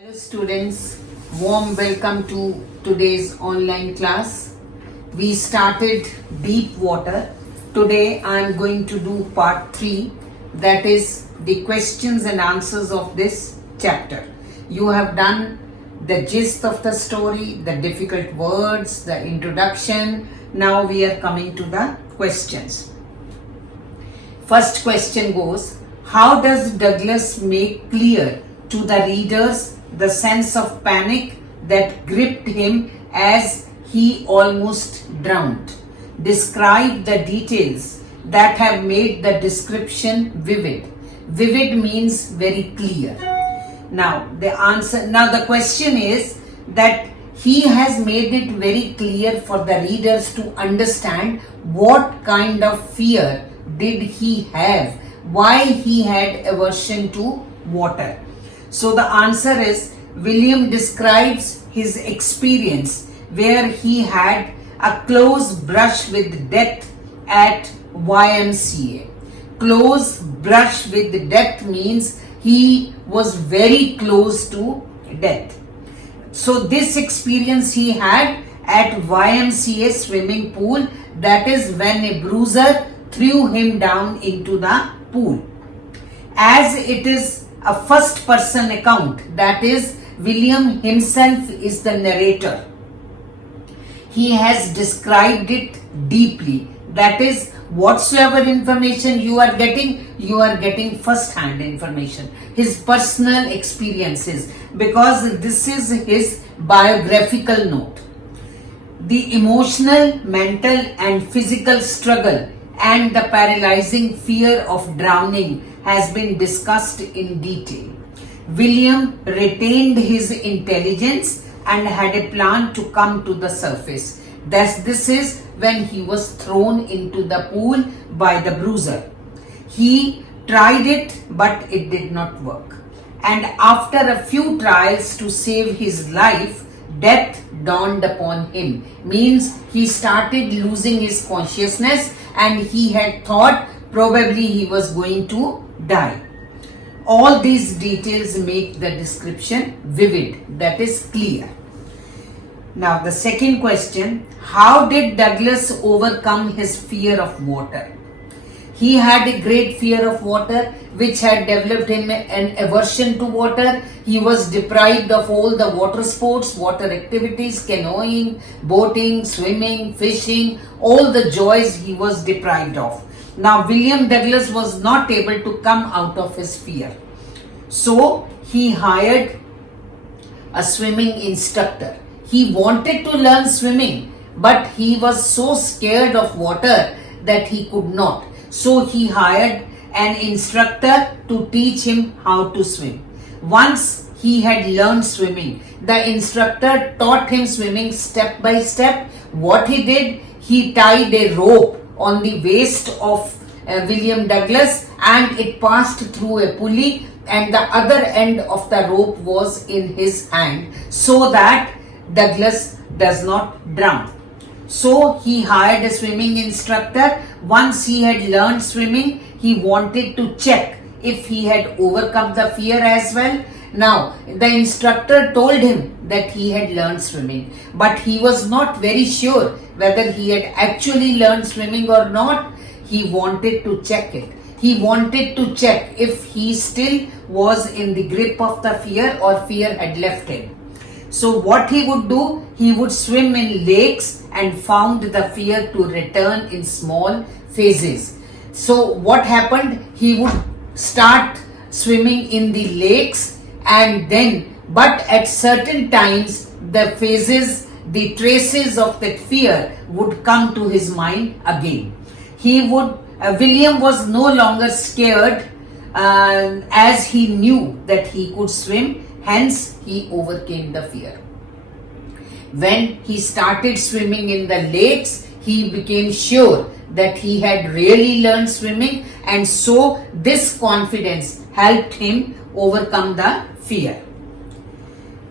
Hello students, warm welcome to today's online class. We started deep water. Today I am going to do part 3, that is the questions and answers of this chapter. You have done the gist of the story, the difficult words, the introduction. Now we are coming to the questions. First question goes, how does Douglas make clear to the readers the sense of panic that gripped him as he almost drowned? Describe the details that have made the description vivid. Vivid means very clear. Now the question is that he has made it very clear for the readers to understand what kind of fear did he have, why he had aversion to water. So the answer is, William describes his experience where he had a close brush with death at YMCA. Close brush with death means he was very close to death. So this experience he had at YMCA swimming pool, that is when a bruiser threw him down into the pool. As it is a first person account, that is William himself is the narrator, he has described it deeply. That is, whatsoever information you are getting first hand information, his personal experiences, because this is his biographical note. The emotional, mental and physical struggle and the paralyzing fear of drowning has been discussed in detail. William retained his intelligence and had a plan to come to the surface. Thus, this is when he was thrown into the pool by the bruiser. He tried it, but it did not work. And after a few trials to save his life, death dawned upon him. Means he started losing his consciousness and he had thought probably he was going to die. All these details make the description vivid, that is clear. Now the second question, how did Douglas overcome his fear of water? He had a great fear of water which had developed him an aversion to water. He was deprived of all the water sports, water activities, canoeing, boating, swimming, fishing, all the joys he was deprived of. Now William Douglas was not able to come out of his fear. So he hired a swimming instructor. He wanted to learn swimming, but he was so scared of water that he could not. So he hired an instructor to teach him how to swim. Once he had learned swimming, the instructor taught him swimming step by step. What he did, he tied a rope on the waist of William Douglas and it passed through a pulley and the other end of the rope was in his hand so that Douglas does not drown. So he hired a swimming instructor. Once he had learned swimming, he wanted to check if he had overcome the fear as well. Now, the instructor told him that he had learned swimming, but he was not very sure whether he had actually learned swimming or not. He wanted to check it. He wanted to check if he still was in the grip of the fear or fear had left him. So what he would do, he would swim in lakes and found the fear to return in small phases. So what happened, he would start swimming in the lakes and then, but at certain times the phases, the traces of that fear would come to his mind again. William was no longer scared as he knew that he could swim. Hence, he overcame the fear. When he started swimming in the lakes, he became sure that he had really learned swimming, and so this confidence helped him overcome the fear.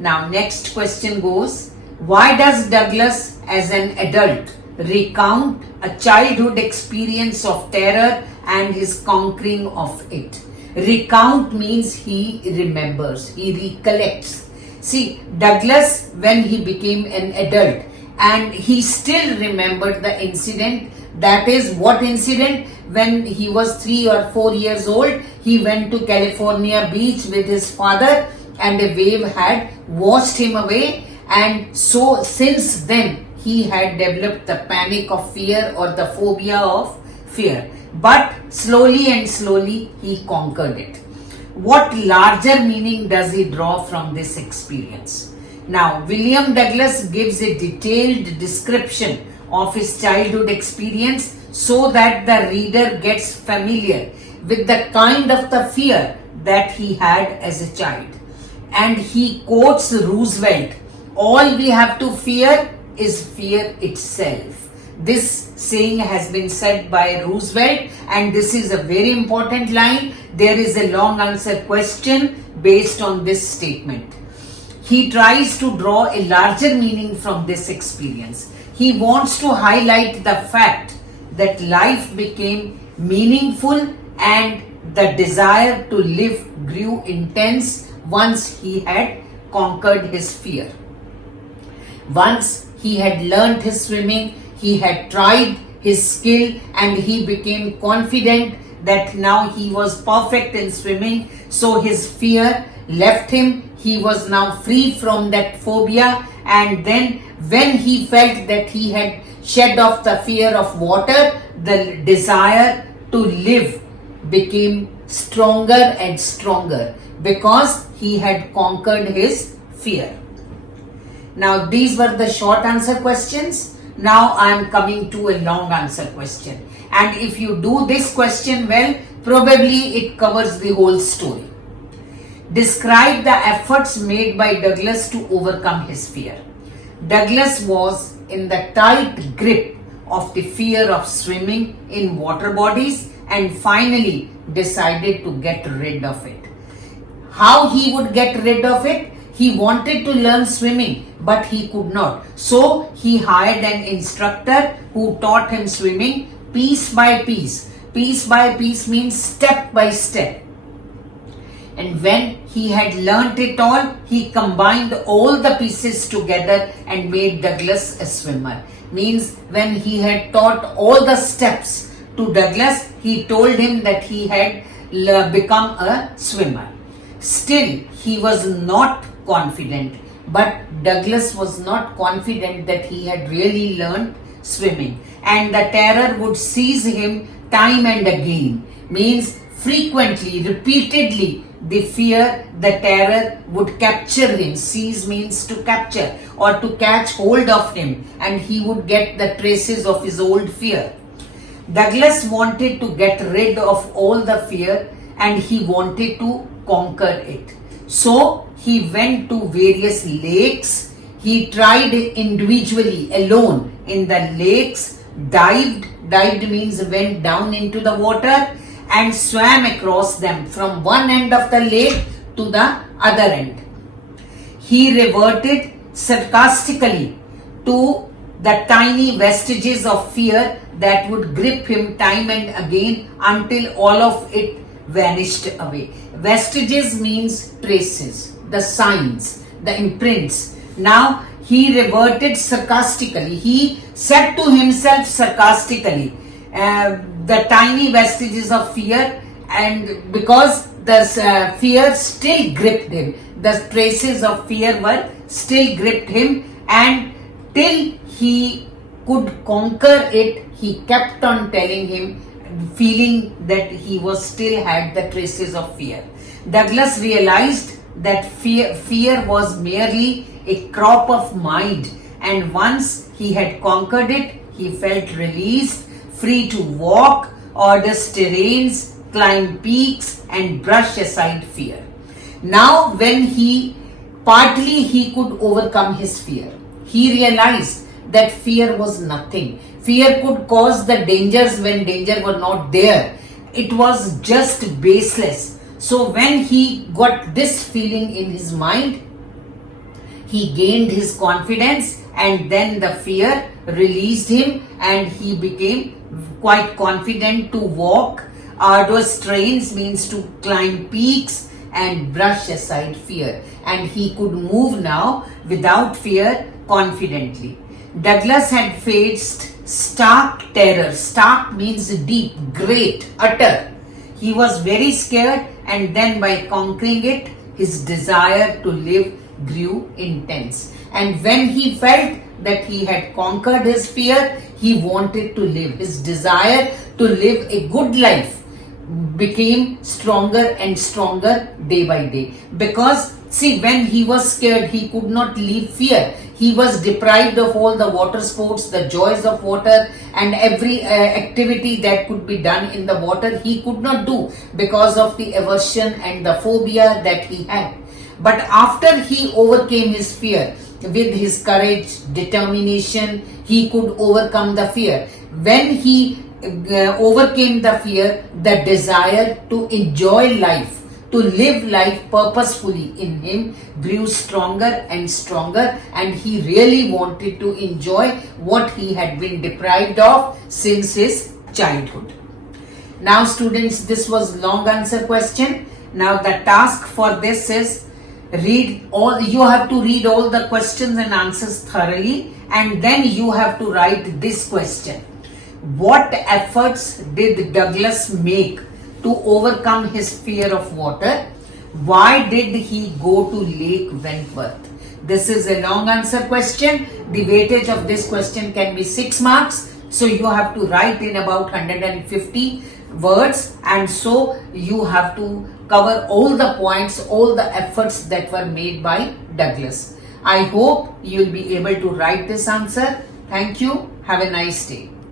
Now, next question goes, why does Douglas, as an adult, recount a childhood experience of terror and his conquering of it? Recount means he remembers, he recollects. See, Douglas, when he became an adult, and he still remembered the incident. That is, what incident? When he was 3 or 4 years old, he went to California beach with his father, and a wave had washed him away, and so since then he had developed the panic of fear or the phobia of fear. But slowly and slowly he conquered it. What larger meaning does he draw from this experience? Now, William Douglas gives a detailed description of his childhood experience so that the reader gets familiar with the kind of the fear that he had as a child. And he quotes Roosevelt, "All we have to fear is fear itself." This saying has been said by Roosevelt, and this is a very important line. There is a long answer question based on this statement. He tries to draw a larger meaning from this experience. He wants to highlight the fact that life became meaningful and the desire to live grew intense once he had conquered his fear. Once he had learned his swimming, he had tried his skill, and he became confident that now he was perfect in swimming, so his fear left him. He was now free from that phobia, and then when he felt that he had shed off the fear of water, the desire to live became stronger and stronger because he had conquered his fear. Now, these were the short answer questions. Now I am coming to a long answer question, and if you do this question well, probably it covers the whole story. Describe the efforts made by Douglas to overcome his fear. Douglas was in the tight grip of the fear of swimming in water bodies and finally decided to get rid of it. How he would get rid of it? He wanted to learn swimming, but he could not. So he hired an instructor who taught him swimming piece by piece. Piece by piece means step by step. And when he had learnt it all, he combined all the pieces together and made Douglas a swimmer. Means when he had taught all the steps to Douglas, he told him that he had become a swimmer. Still, he was not confident. But Douglas was not confident that he had really learned swimming. And the terror would seize him time and again. Means frequently, repeatedly, the fear, the terror would capture him. Seize means to capture or to catch hold of him, and he would get the traces of his old fear. Douglas wanted to get rid of all the fear, and he wanted to conquer it. So he went to various lakes. He tried individually, alone in the lakes, dived means went down into the water, and swam across them from one end of the lake to the other end. He reverted sarcastically to the tiny vestiges of fear that would grip him time and again until all of it vanished away. Vestiges means traces, the signs, the imprints. Now he reverted sarcastically. He said to himself sarcastically, the tiny vestiges of fear, and because the fear still gripped him, the traces of fear were still gripped him, and till he could conquer it, he kept on telling him, feeling that he was still had the traces of fear. Douglas realized that fear was merely a crop of mind, and once he had conquered it, he felt released, free to walk, order terrains, climb peaks, and brush aside fear. Now when he could overcome his fear, he realized that fear was nothing. Fear could cause the dangers when danger were not there. It was just baseless. So when he got this feeling in his mind, he gained his confidence, and then the fear released him, and he became quite confident to walk arduous terrains, means to climb peaks, and brush aside fear, and he could move now without fear confidently. Douglas had faced stark terror. Stark means deep, great, utter. He was very scared, and then by conquering it, his desire to live grew intense. And when he felt that he had conquered his fear, he wanted to live. His desire to live a good life became stronger and stronger day by day. Because, see, when he was scared, he could not leave fear. He was deprived of all the water sports, the joys of water, and every activity that could be done in the water, he could not do because of the aversion and the phobia that he had. But after he overcame his fear, with his courage, determination, he could overcome the fear. When he overcame the fear, the desire to enjoy life, to live life purposefully in him grew stronger and stronger, and he really wanted to enjoy what he had been deprived of since his childhood. Now students, this was long answer question. Now the task for this is you have to read all the questions and answers thoroughly, and then you have to write this question. What efforts did Douglas make to overcome his fear of water? Why did he go to Lake Wentworth? This is a long answer question. The weightage of this question can be 6 marks. So you have to write in about 150 words, and so you have to cover all the points, all the efforts that were made by Douglas. I hope you will be able to write this answer. Thank you. Have a nice day.